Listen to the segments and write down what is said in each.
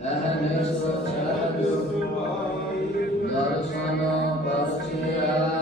Enes Çelüsü Barışana Barışıya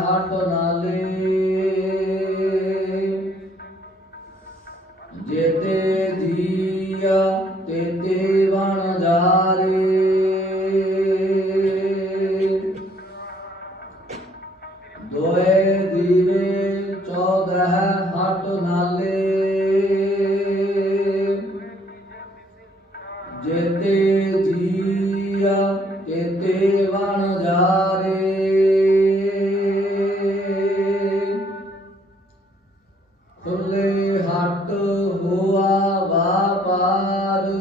ਖੁੱਲੇ ਹੱਟ ਹੋਆ ਵਾਪਾਰ।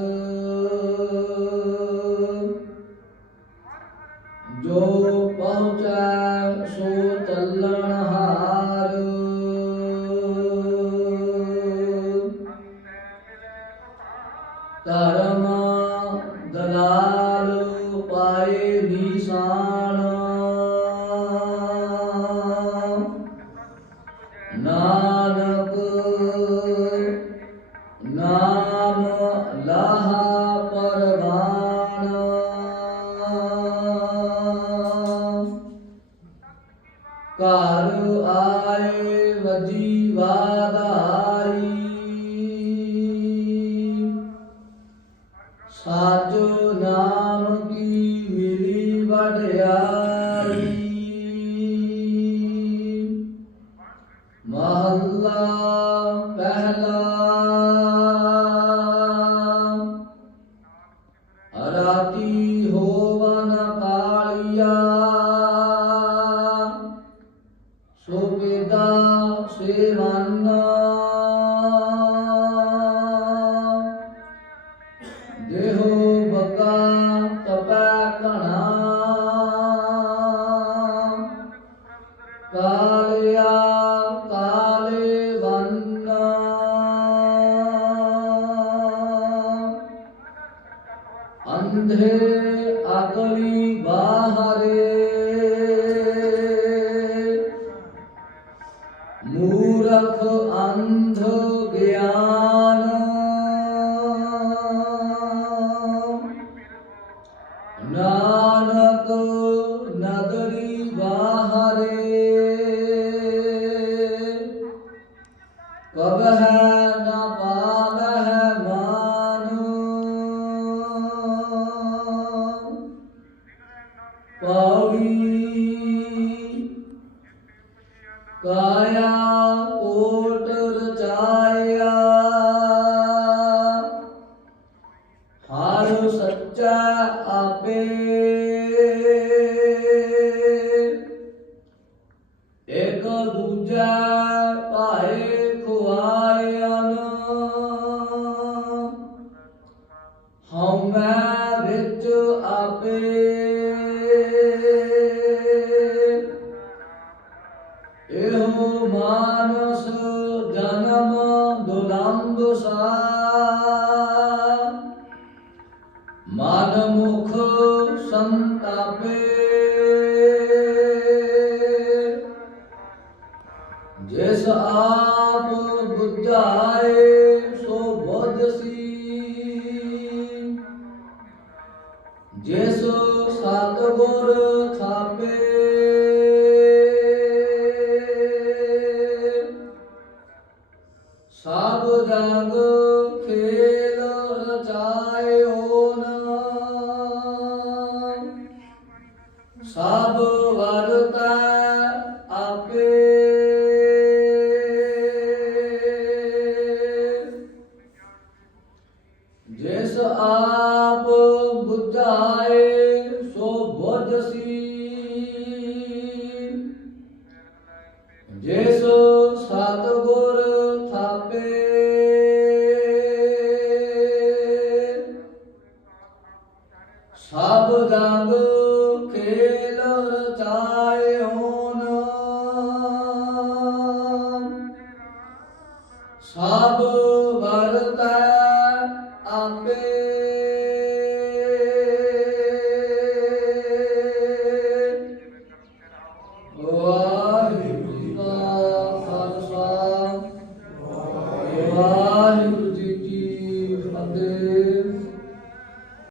ਜੋ ਪਹੁੰਚੈ ਸੋ ਚੱਲਣ ਹਾਰ। ਧਰਮ ਦਲਾ ਨਾਮ ਲਾਹਾ ਪਰਵਾਨ। ਘਰ ਆਏ ਵਜੀ ਵਾਦਾਈ काली होवन कालिया सोपेदा सेवान्ना देहो গন্ধে আকলি বাহারে। মূরখ অন্ধ জ্ঞান। নানক নদরি বাহারে। কবহা ਦੂਜਾ ਭਾਏ ਖੁਆਇਨ ਹਉਮੈ ਵਿੱਚ ਆਪੇ। ਇਹੋ ਮਾਨਸ ਜਨਮ ਦੁਲੰਭ ਸਾ ਮਨ ਮੁਖ ਸੰਤਾਪੇ ਜਿਸ ਆਪ ਬੁਝਾਏ, ਸੋ ਬੁਝਸੀ ਜਿਸ ਸਤਿਗੁਰ ਥਾਪੇ, ਸਭ ਜਗ ਖੇਲ ਰਚਾਇਓ ਨਾ। ਸਭ ਵਰਤੈ ਆਪ ਬੁਝਾਏ ਸੋ ਬੁਝਸੀ ਜਿਸ ਸਤਿਗੁਰ ਥਾਪੇ। ਸਭ ਜਗ